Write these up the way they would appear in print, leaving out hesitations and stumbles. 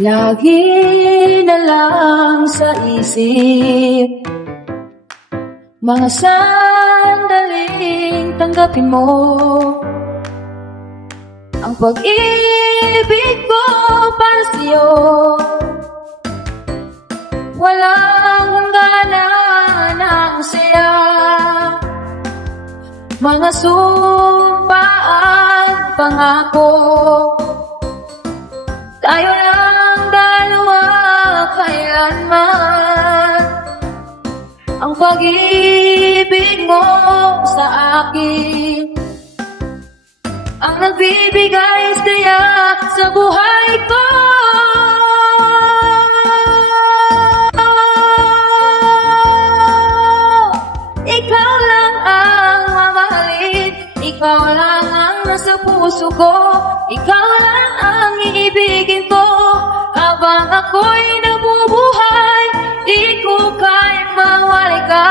Lagi na lang sa isip mga sandaling tanggapin mo ang pag-ibig ko para sa'yo. Walang hangganan ang saya, mga sumpa at pangako. Tayo lang dalawa kailanman, ang pag-ibig mo sa akin ang nagbibigay saya sa buhay ko. Ikaw lang ang mamahalin, ikaw lang ang nasa puso ko, ikaw lang ang iibigin ko. Habang ako'y nabubuhay, di ko kayang mawalay ka,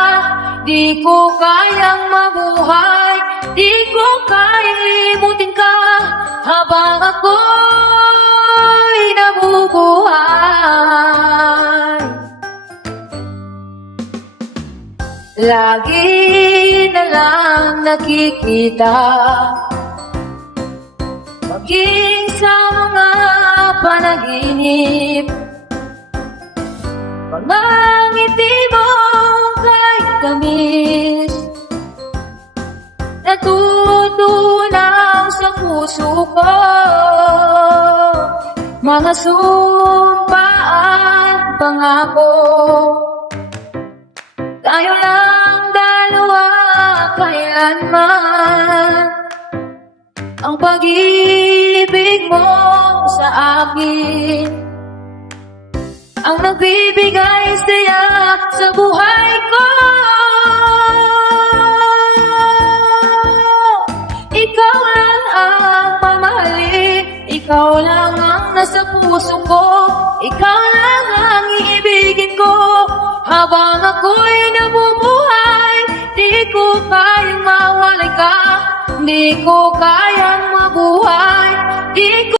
di ko kayang mabuhay, di ko kayang limutin ka. Habang ako'y nabubuhay, lagi na lang nakikita, maging sa mga panaginip, mga ngiti mong kahit tamis, natutunaw sa puso ko, mga sumpa at pangako. Tayo lang dalawa kailanman, ang pag-ibig mo sa akin ang nagbibigay saya sa buhay ko. Ikaw lang ang mamahalin, ikaw lang ang nasa puso ko, ikaw lang ang iibigin ko. Habang ako'y nabubuhay, di ko kayang mawalay ka, di ko kayang mabuhay, di ko